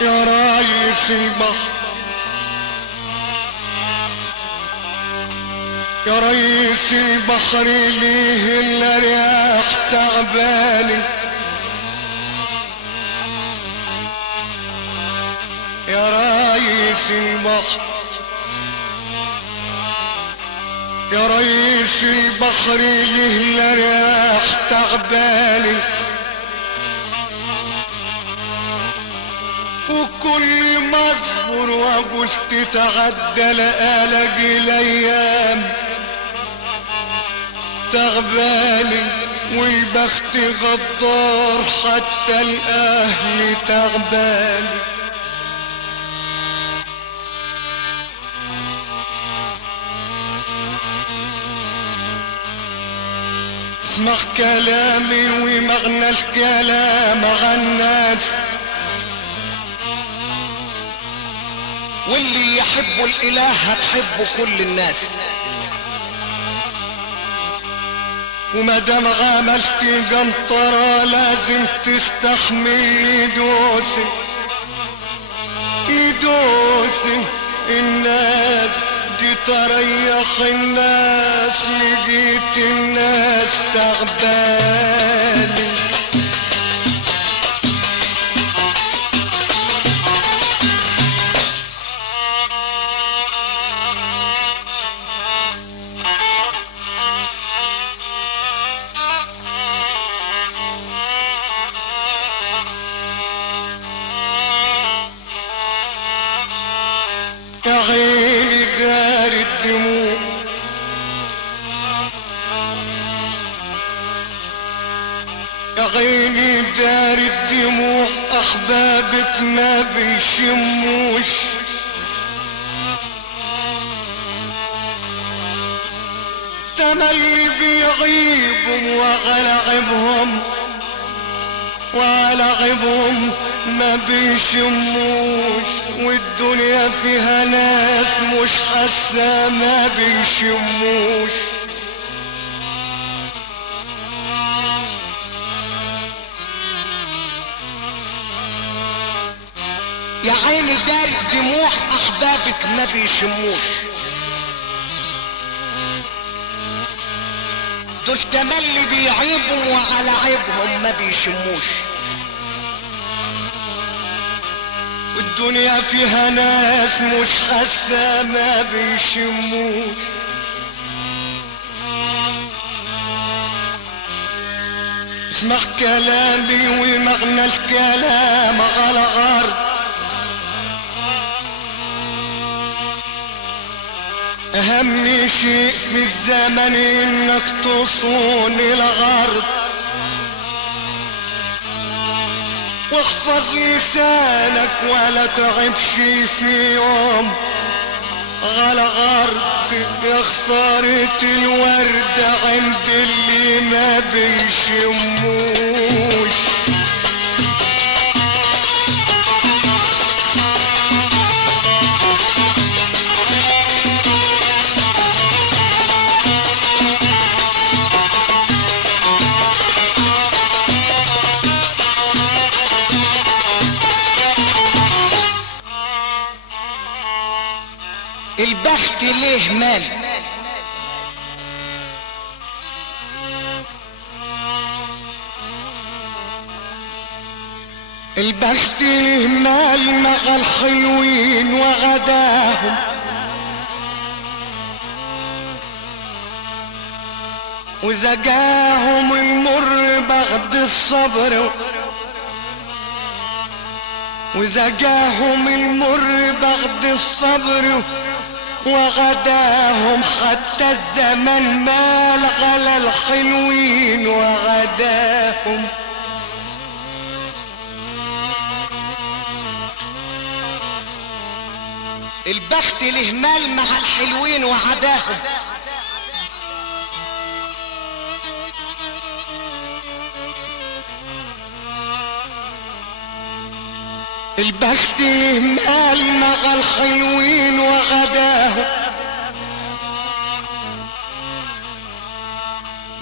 يا رايس البحر يا ريس البحر ليه الا رياح تعباني يا ريس البحر يا ريس البحر ليه الا رياح تعباني وكل ما اصبر واقول تتعدى الاقي الايام تعباني والبخت غدار حتى الاهل تعباني اسمع كلامي ومغنى الكلام عن الناس واللي يحب الاله هتحبه كل الناس ومادام عملت جنطرة لازم تستحمل يدوسن الناس دي تريح الناس لقيت الناس تعباني يا عيني جاري الدموع يا عيني جاري الدموع احبابك ما بيشموش تملي بيغيبهم وعلى عيبهم ما بيشموش والدنيا فيها ناس مش حاسة ما بيشموش يا عيني داري الدموع احبابك ما بيشموش دول تملي بيعيبهم وعلى عيبهم ما بيشموش والدنيا فيها ناس مش حاسة ما بيشموش اسمع كلامي ومغنى الكلام على الارض اهم شيء في الزمن انك تصون العرض واحفظ لسانك ولا تعبش في يوم على غرب يا خسارة الورد عند اللي ما بيشموش البخت ليه مال البخت ليه مال مع الحلوين وغداهم وزجاهم المر بعد الصبر وزجاهم المر بعد الصبر وغداهم حتى الزمن مال على الحلوين وغداهم البخت له مال مع الحلوين وعداهم البخت مال مع الحلوين وغداهم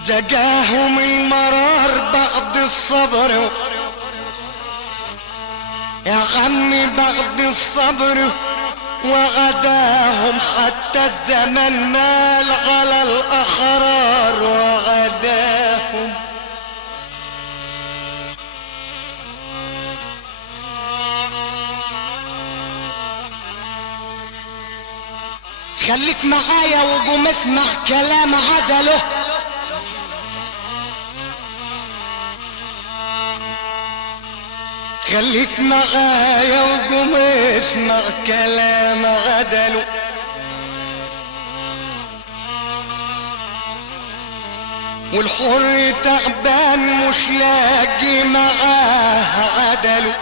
زجاهم المرار بعد الصبر يا عمي بعد الصبر وغداهم حتى الزمن مال على الأحرار وغداهم. خليك معايا وقوم اسمع كلام عدله. خليك معايا وقوم اسمع كلام عدله. والحر تعبان مش لاقي معاه عدله.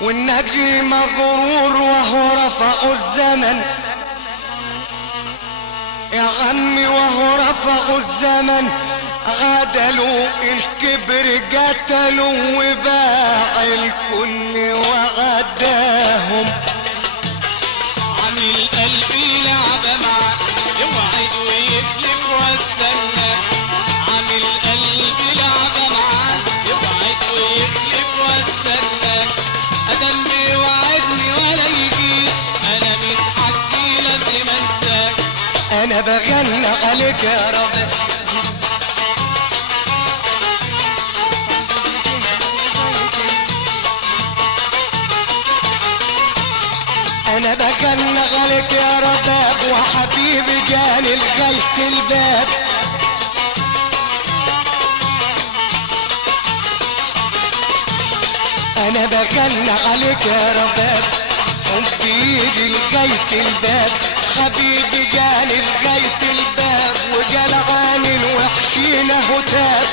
والنجي مغرور وهو رفع الزمن يا عمي وهو رفع الزمن. عدلوا الكبر قتلوا وباع الكل وغداهم. عامل قلبي لعبة معاه يوعد ويفلك واستنى. عامل قلبي لعبة معاه يوعد ويفلك واستنى. ادم بيوعدني ولا يجيش انا من حقي لازم انساك. انا بغنى عليك يا رب. انا بغنى عليك يا رباب وحبيبي جاني لغاية الباب. انا بغنى عليك يا رباب حبي يجي لغاية الباب. حبيبي جاني لغاية الباب وقال عن الوحشين اهو تاب.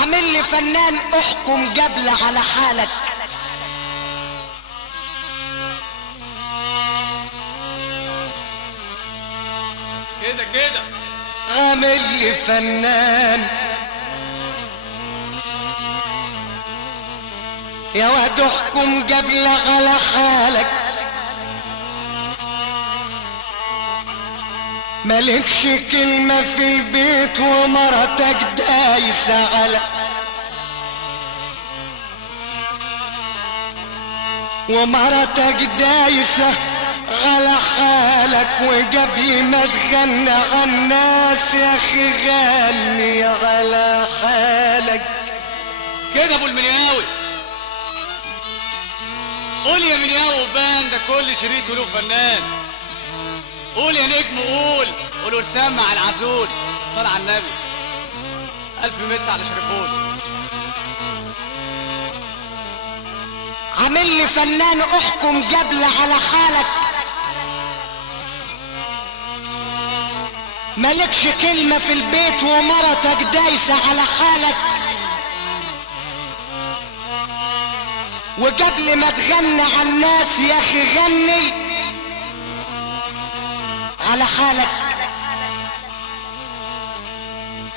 عامل لي فنان احكم جبل على حالك. كده كده عامل لي فنان يا واد احكم جبل على حالك. مالكش كلمة في البيت ومرتك دايسة على ومرتك دايسة على حالك. وقبل ما تغنى عالناس يا اخي غني على حالك. كده ابو المنياوي. قول يا منياوي بان ده كل شريط وله فنان. قول يا نجم قول. قول وسام مع العزول. الصلاة على النبي. ألف مسا على شريفون. عامل لي فنان احكم جبل على حالك. مالكش كلمة في البيت ومرتك دايسة على حالك. وقبل ما تغني عالناس يا اخي غني على حالك.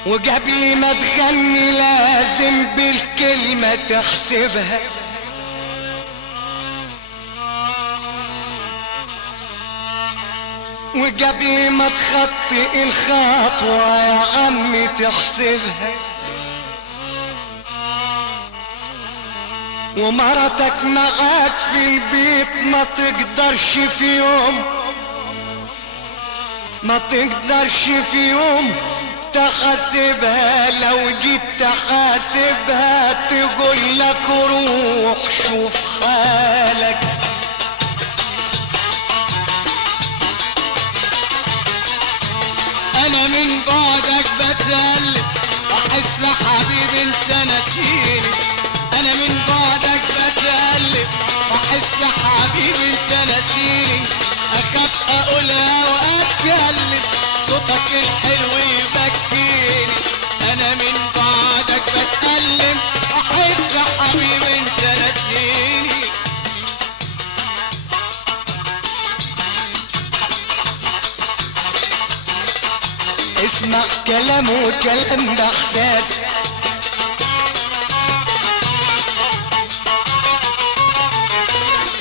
وقبل ما تغني لازم بالكلمة تحسبها. وقبل ما تخطي الخطوة يا عمي تحسبها. ومرتك معاك في البيت ما تقدرش في يوم تحاسبها. لو جيت تحاسبها تقول لك روح شوف حالك. انا من بعدك بتقلب احس حبيبي انت نسيني. انا من بعدك بتقلب احس حبيبي انت نسيني. اخاف اقولها واتكلم صوتك الحلو يبكيني. انا من بعدك بتقلب احس حبيبي انت نسيني. اسمع كلام وكلام باحساس،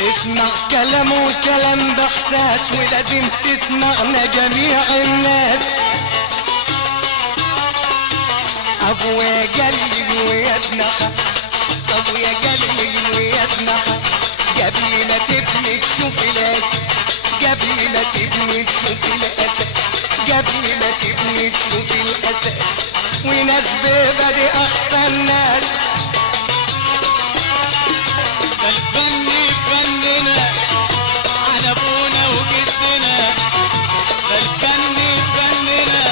اسمع كلام وكلام باحساس، ولازم تسمعنا جميع الناس. ابويا جلل ويدنا ابويا جلل ويدنا قبل ما تبني تشوف الاسد، قبل ما تبني تشوف الاسد، قبل ما تبني تشوف الاساس، وناس ببدي احسن ناس. ده الفن فننا على ابونا وجدنا، ده الفن فننا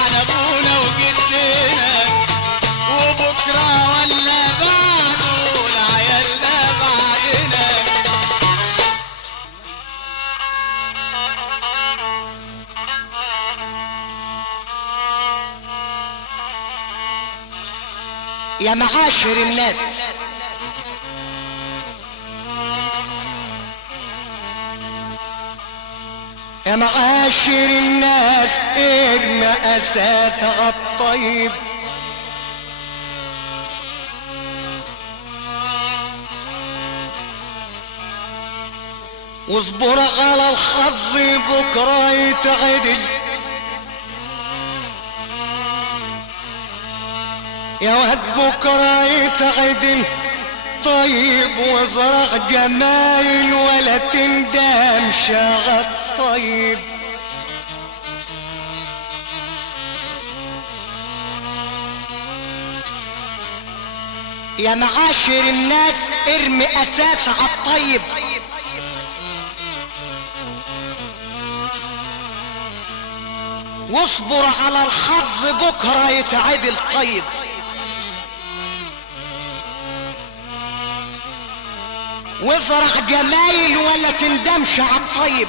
على ابونا وجدنا، وبكره ولا بعده لعيالنا بعدنا. يا معاشر الناس، يا معاشر الناس، ارمى اساس عالطيب، واصبر على الحظ بكره يتعدل. يا واد بكره يتعدل طيب، وزرع جمايل ولا تندم شغل طيب. يا معاشر الناس، ارمي اساس عالطيب، واصبر على الحظ بكره يتعدل طيب. وازرع جمايل ولا تندمش عالطيب.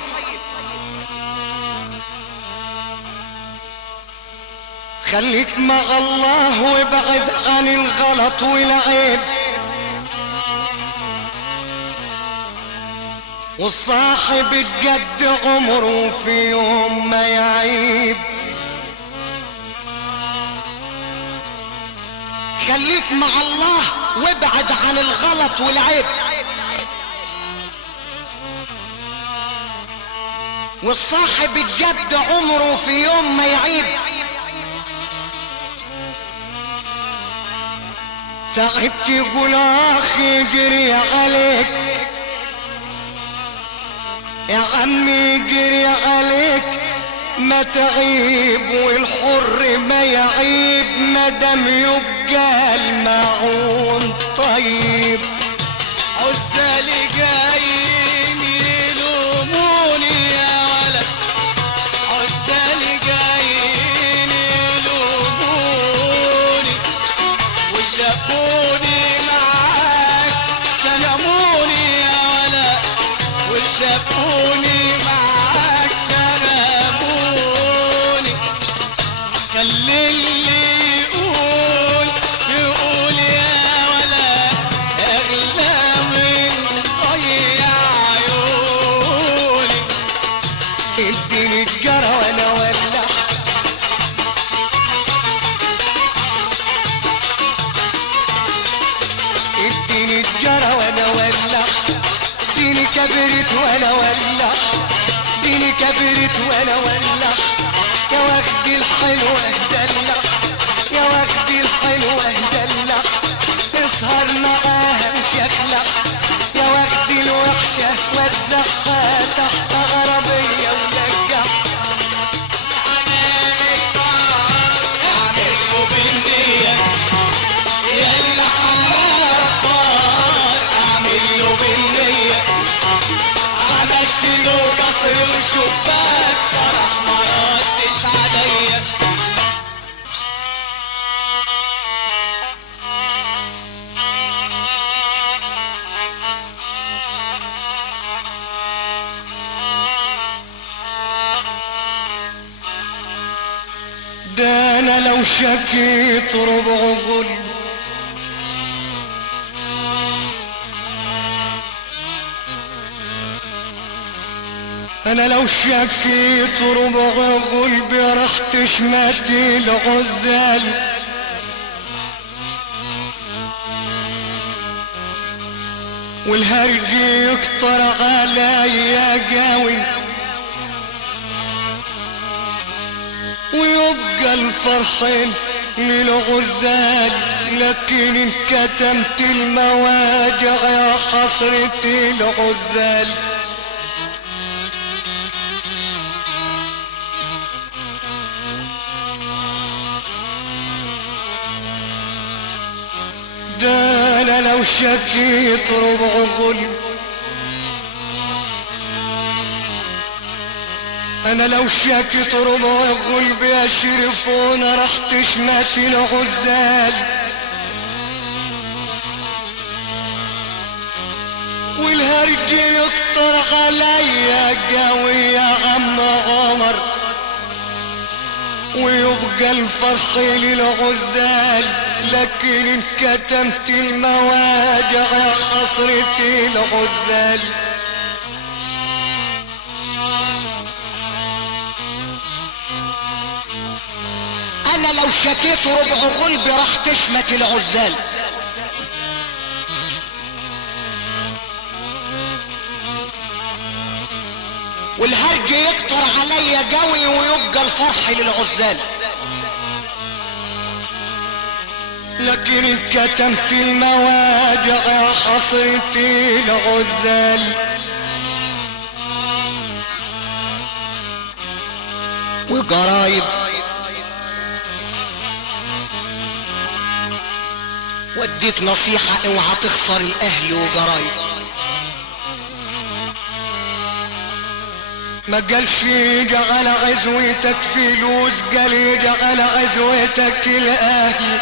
خليك مع الله وابعد عن الغلط والعيب، والصاحب الجد عمره في يوم ما يعيب. خليك مع الله وابعد عن الغلط والعيب، والصاحب الجد عمره في يوم ما يعيب. ساعات تقول اخي جري عليك، يا عمي جري عليك ما تعيب، والحر ما يعيب مادام يبقى المعون طيب. عزالي جايين يلوموني يا ولد، عزالي جايين يلوموني، وشافوني معاك كلموني يا ولد، وشافوني معاك كلموني. خلي اللي يقول يقول يا ولد، اغلى من ضيع عيوني. اديني الجرى وانا ولع، اديني الجرى وانا ولع، اديني كبرت وانا ولع، اديني كبرت وانا ولع. يا واخد الحلوة اهدلع، يا واخد الحلوة اهدلع، اسهر معاها مش يخلع. يا واخد الوحشة وزعها تحت غربية ولجع. اعمله بالنية يا اللي حرار، اعمله بالنية. عملت له قصر وشباك صراحة ما ردش عليا. ده انا لو شكيت ربع قل، انا لو شكيت ربع قلبي راح تشمتي الغزال، والهرج يكتر عليا قوي، ويبقى الفرحين للغزال، لكن ان كتمت المواجع يا حسرتي الغزال. ده انا لو شكيت ربع قلبي، انا لو شكيت ربع قلبي يا شريفون راح تشمتي الغزال، والهرج يكتر عليا قوي يا عم عمر، ويبقى الفرح للغزال، لكن ان كتمت المواجع يا حسرتي الغزال. انا لو شكيت ربع قلبي راح تشمت العزال، والهرج يكتر عليا قوي ويبقى الفرح للعزال، لكن ان كتمت المواجع يا حسرتي الغزال. وقرايب وديك نصيحة اوعى تخسر الاهل وقرايب، ما قالش جعل عزوتك فلوس، قال جعل عزوتك الاهل،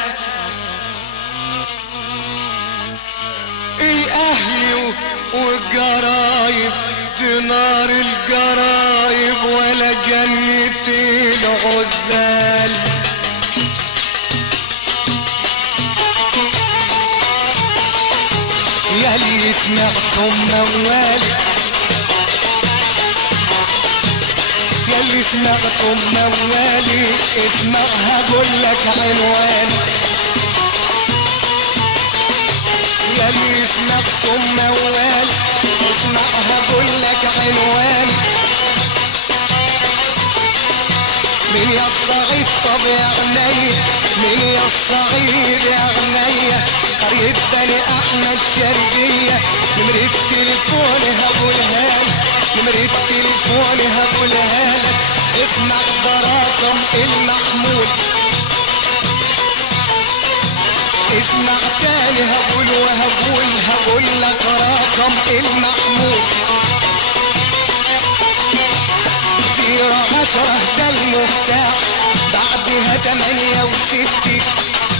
الاهل والقرايب، دينار القرايب ولا جنة الغزال. ياللي سمعتم موالي، ياللي سمعتم موالي، اسمعها قولك عنوان، ياللي سمعتم موالي، اسمعها قولك عنوان. من يا الصغير طب يا غنية، من يا الصغير يا غنية، قرية بني احمد شرقية، نمرة التليفون هقولها لك، نمرة التليفون هقولها لك، اسمع برقم المحمول، اسمع تاني هقول هقول لك رقم المحمول، 010 ده المفتاح، بعدها 68،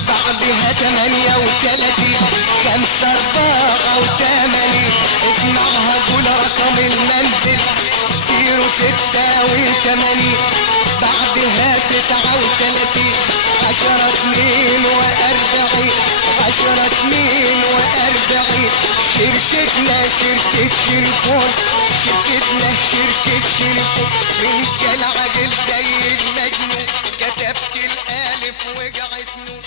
بعدها 38، 584، اسمعها قول رقم المنزل، 086، بعدها 39، 1042، 1042، شركتنا شركة شريفون، شركتنا شركة شريفون، من كالعجل زي المجنون، كتبت الالف وقعت نون.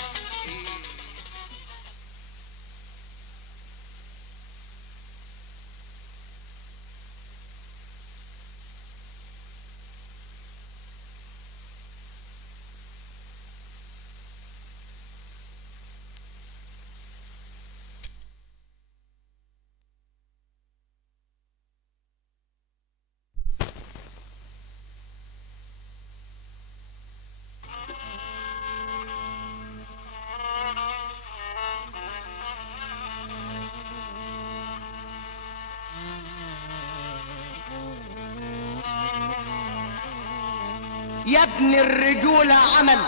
يا ابن الرجولة عمل،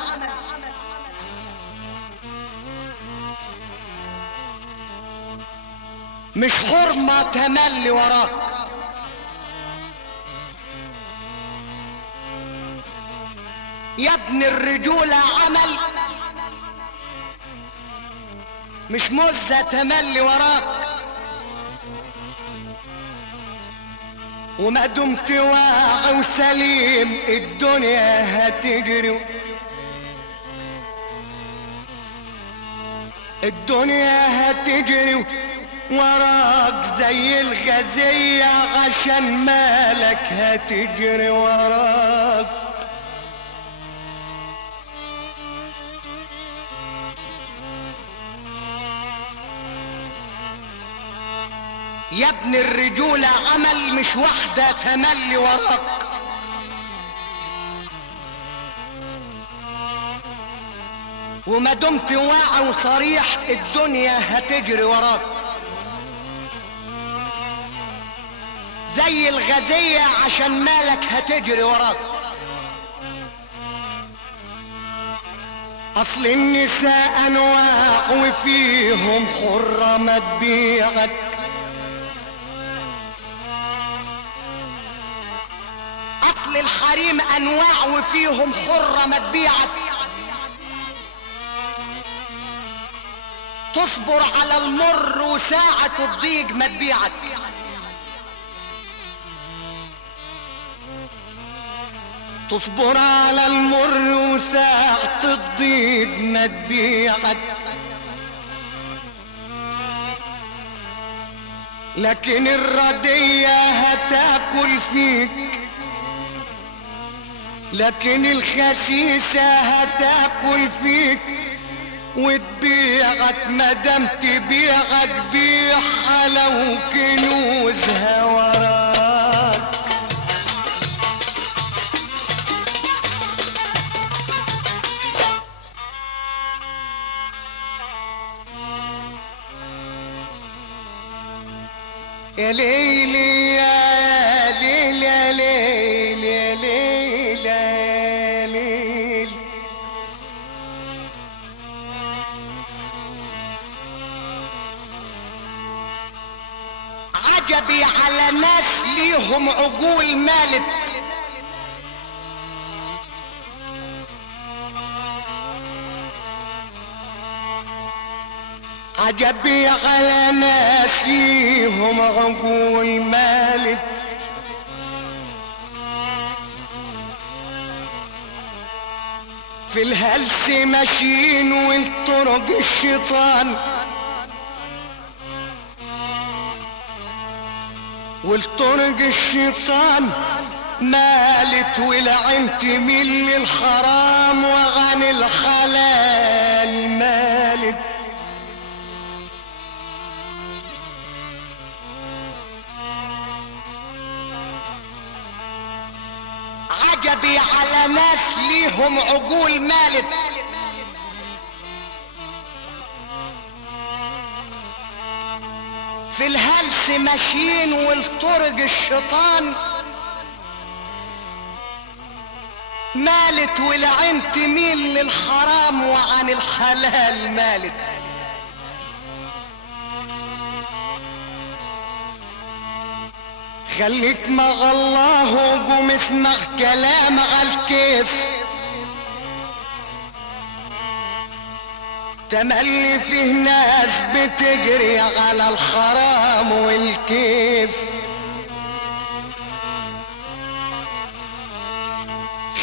مش حرمة تملي وراك، يا ابن الرجولة عمل، مش مزة تملي وراك، وما دمت واعي وسليم الدنيا هتجري، الدنيا هتجري وراك زي الغزية عشان مالك هتجري وراك. يا ابن الرجولة عمل مش واحدة تملي وراك، وما دمت واعي وصريح الدنيا هتجري وراك زي الغزية عشان مالك هتجري وراك. اصل النساء انواع وفيهم حرة ما تبيعك، اصل الحريم انواع وفيهم حرة ما تبيعك. تصبر على المر وساعة الضيق ما تبيعك، تصبر على المر وساعة الضيق ما تبيعك. لكن الردية هتاكل فيك، لكن الخسيسة هتاكل فيك وتبيعك. مادام تبيعك بيعها لو كنوزها وراك. يا ليلي يا ليل يا ليل يا ليل يا ليل، عجبي على ناس ليهم عقول مالت، عجبي على ناس ليهم عقول مالت. في الهلس ماشيين والطرق الشيطان، والطرق الشيطان مالت والعين تميل للحرام وعن الحلال مالت. عجبي على ناس ليهم عقول مالت، في الهلس ماشيين والطرق الشيطان مالت والعين تميل للحرام وعن الحلال مالت. خليك مع الله وقوم اسمع كلام عالكيف، تملي فيه ناس بتجري على الحرام والكيف.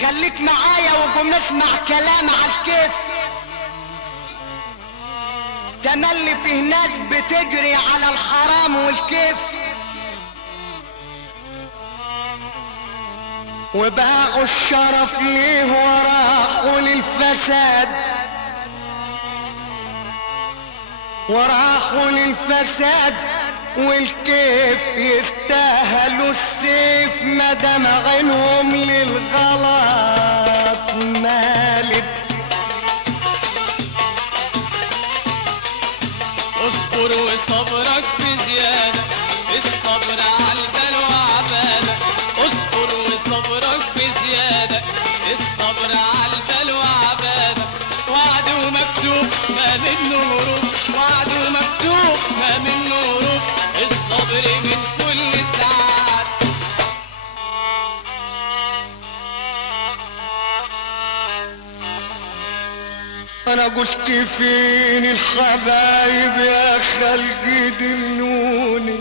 خليك معايا وقوم اسمع كلام عالكيف، تملي فيه ناس بتجري على الحرام والكيف. وباعوا الشرف ليه وراحوا للفساد، وراحوا للفساد والكيف يستاهلوا السيف مادام عينهم للغلط مالت. اصبر وصبرك بزيادة، الصبر عالبلوى عبادة. اصبر وصبرك بزيادة، الصبر عالبلوى عبادة. وعد ومكتوب ما منه هروب، وعد ومكتوب ما منه هروب. الصبر من كل ساعة. انا قلت فين الحبايب يا خلقي دلوني،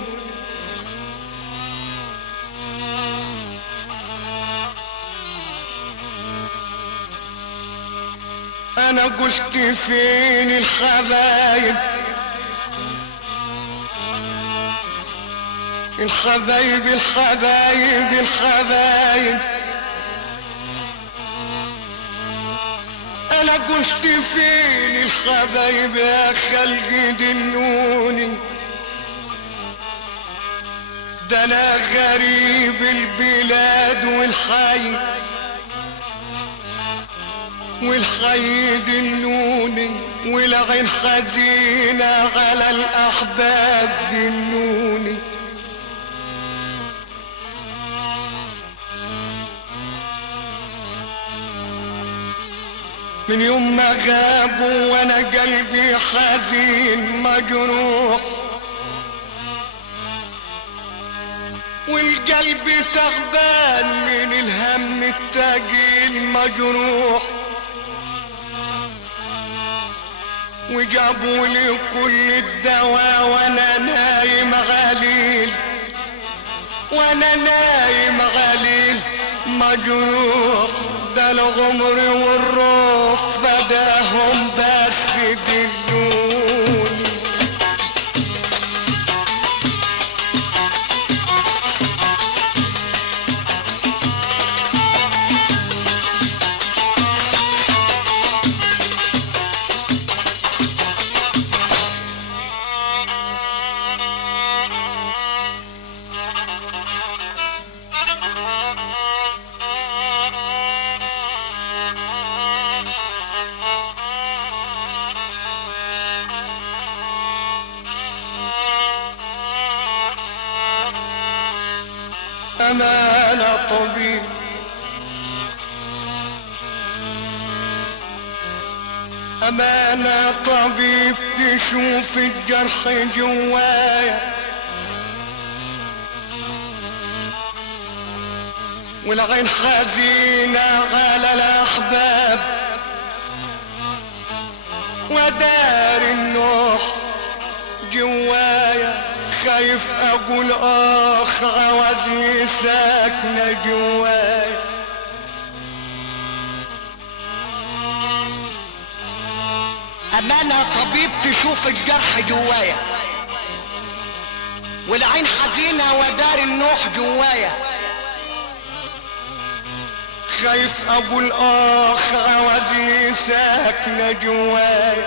انا قلت فين الحبايب الحبايب الحبايب الحبايب انا قلت فين الحبايب يا خلقي دلوني ده انا غريب البلاد والحي دلوني والعين حزينة على الأحباب دلوني من يوم ما غابوا وانا قلبي حزين مجروح والقلب تعبان من الهم التقيل مجروح وجابوا لي كل الدواء وانا نايم غليل مجروح ده العمر والروح فداهم بس دلوني أنا طبيب أمانة طبيب تشوف الجرح جوايا والعين حزينة على الأحباب ودار النوح جوايا خايف اقول عوزني ساكنة جواي امانة طبيب تشوف الجرح جوايا والعين حزينة ودار النوح جوايا خايف اقول عوزني ساكنة جواي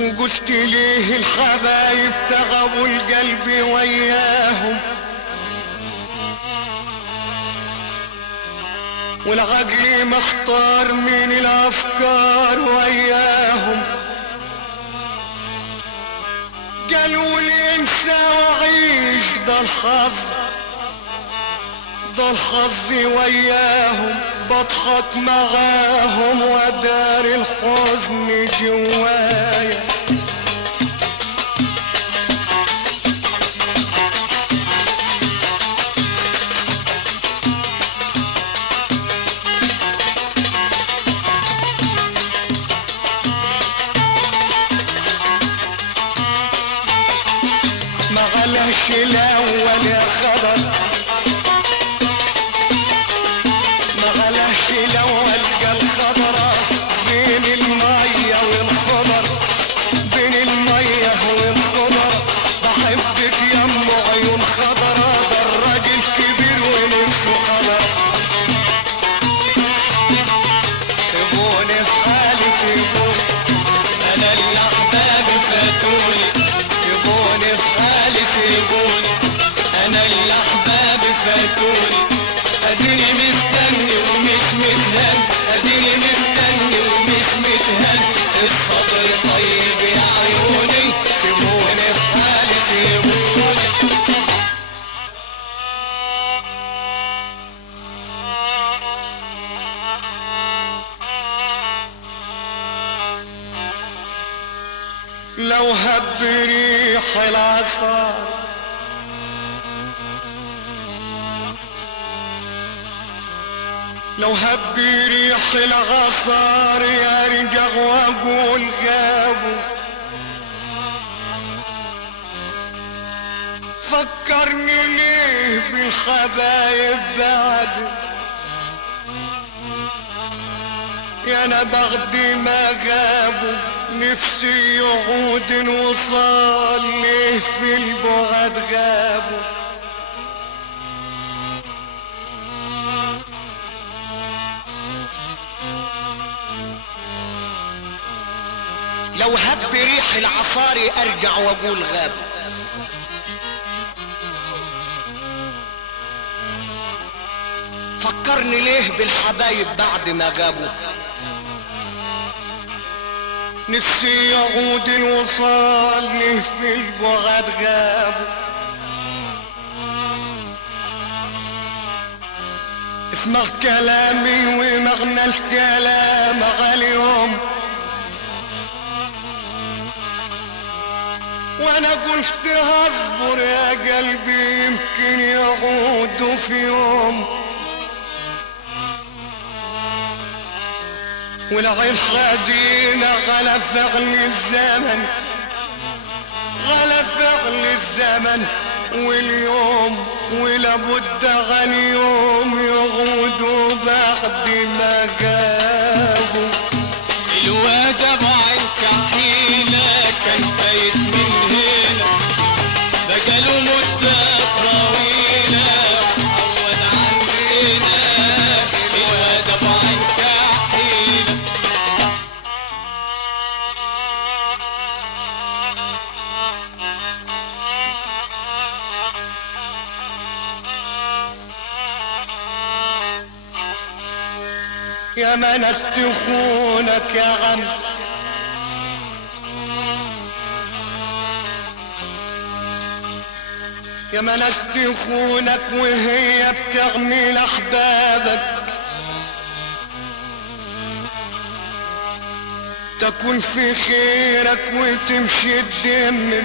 وقلت ليه الحبايب تغبوا القلب وياهم والعقل محتار من الافكار وياهم قالوا لي انسى وعيش ده الحظ وياهم بضحك معاهم ودار الحزن جوايا ما غلاش الاول يا خضر الاول قال خضرة بين المية والخضر بين المية والخضر بحبك يم عيون خضرة ده الراجل كبير ونفسه خضر سيبوني في حالي سيبوني انا الاحباب فاتوني سيبوني في حالي سيبوني انا الاحباب فاتوني اديني مستني ومش متهان اديني مستني ومش متهان الصبر طيب يا عيوني سيبوني في حالي سيبوني لو هب ريح العصار لو هب ريح العصار يا رجع واقول غابوا فكرني ليه بالحبايب بعد وانا بغدي ما غابوا نفسي يعود الوصال ليه في البعد غابوا. لو هب ريح العصاري ارجع واقول غاب. فكرني ليه بالحبايب بعد ما غابوا. نفسي يعود الوصال ليه في البعد غابوا. اسمع كلامي ومغنى الكلام غالي يوم. وانا قلت هصبر يا قلبي يمكن يعود في يوم. والعين خدينا غلب فعل الزمن غلب فعل الزمن واليوم ولابد عن يوم يعودوا بعد ما غابوا. الواد ابو عين كحيلة كان فايت من هنا بقاله مدة طويلة عود عندنا. الواد ابو عين كحيلة يا منت خونك يا عم يا منت خونك وهي بتعمل احبابك. تكون في خيرك وتمشي تدم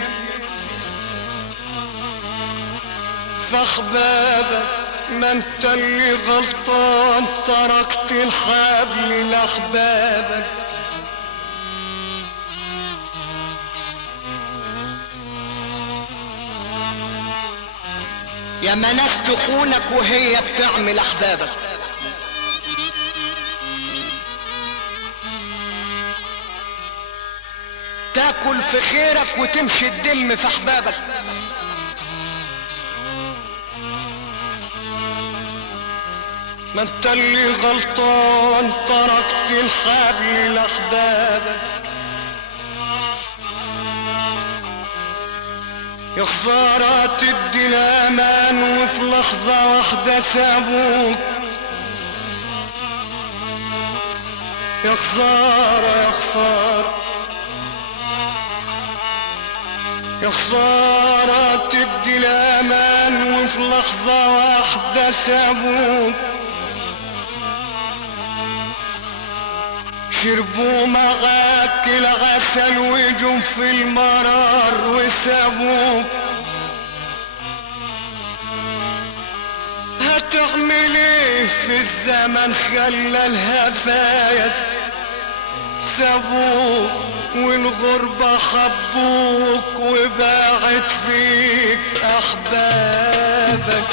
في احبابك. ما انت اللي غلطان تركت الحبل لاحبابك. يا مناخ تخونك وهي بتعمل احبابك. تاكل في خيرك وتمشي الدم في احبابك. ما انت اللي غلطان تركت الحبل لاحبابك. يا خسارة تدي الامان وفي لحظة واحدة سابوك. يا خسارة يا خسارة يا خسارة تدي الامان وفي لحظة واحدة سابوك. شربوا معاك العسل وجم في المرار وسابوك. هتعمل ايه في الزمن خلى الهفاية سابوك والغربة حبوك وباعت فيك احبابك.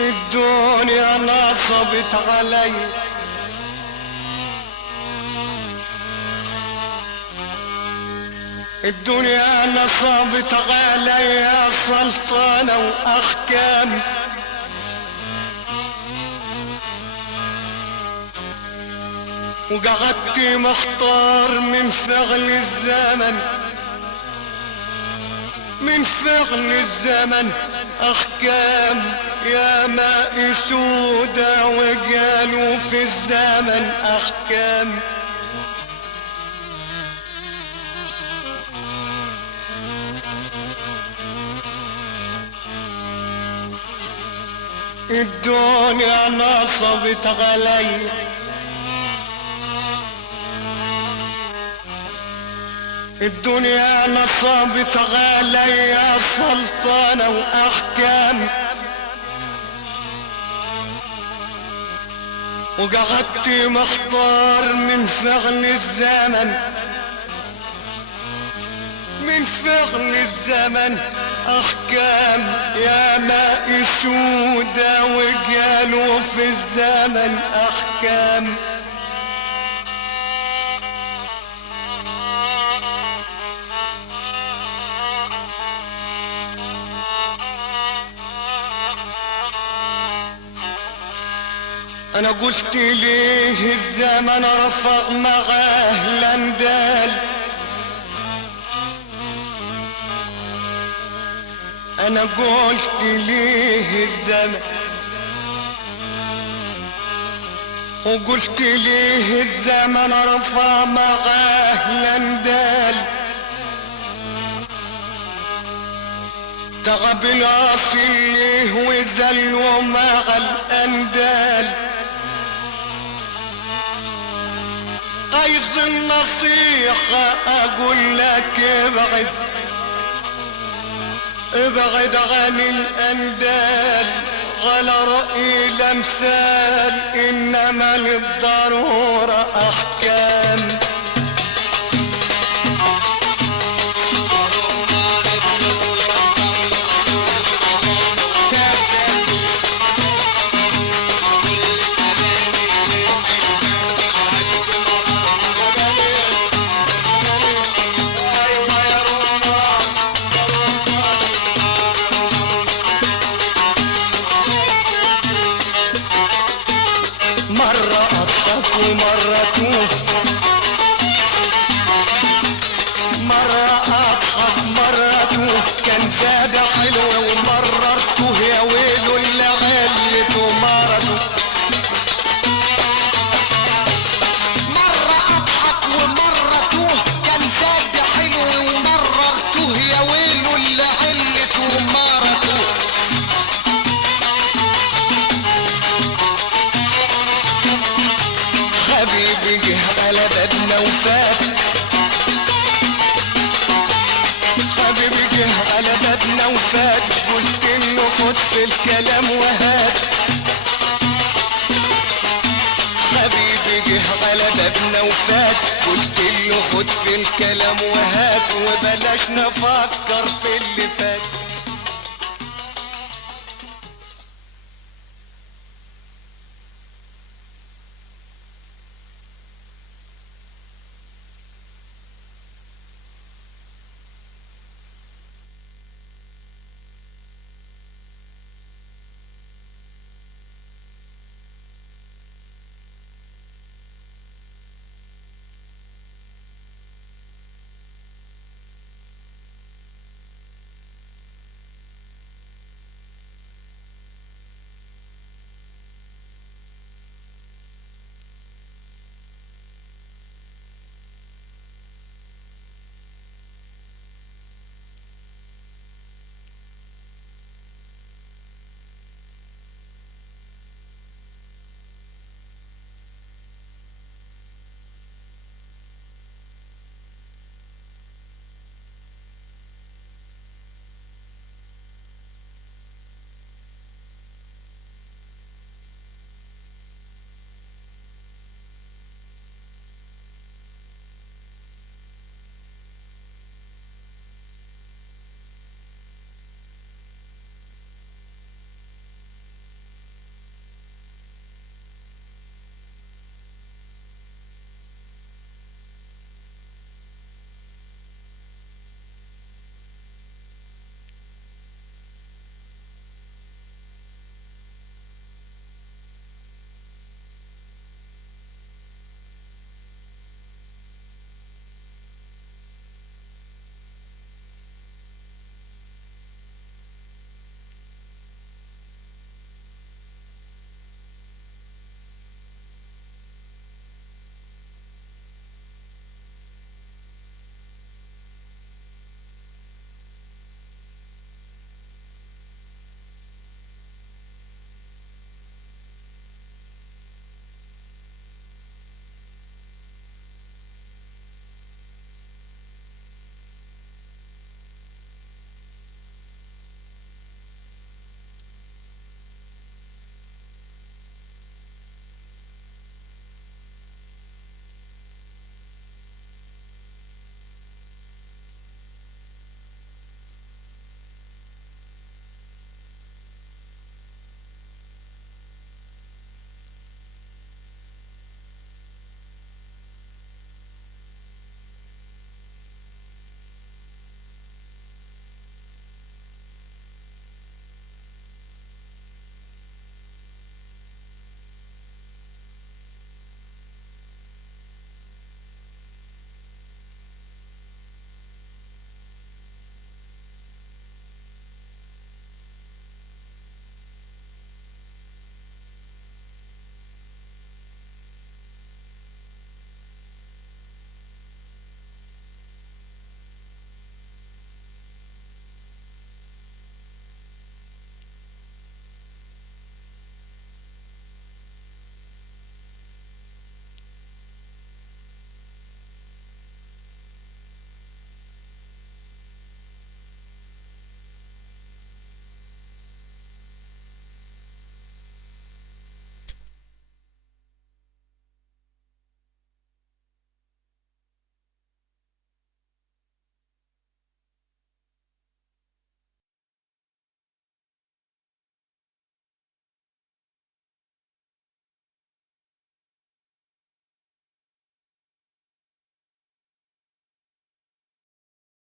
الدنيا نصبت علي الدنيا نصبت علي سلطانة واحكام. وقعدت محتار من فعل الزمن، من فعل الزمن احكام يا ماء سودا، وقالوا في الزمن احكام. الدنيا نصبت علي، الدنيا نصبت علي سلطنة واحكام، وقعدت محتار من فعل الزمن، من فعل الزمن احكام يا ماء سودا، وقالوا في الزمن احكام. انا قلت ليه الزمن رفع معاه الاندال، انا قلت ليه الزمن، وقلت ليه الزمن رفع معاه الاندال. تعب العاصي ليه وذلوا مع الاندال. عايز النصيحة اقول لك ابعد، ابعد عن الاندال، على رأي الامثال انما للضرورة احكام. مرة أضحك ومرة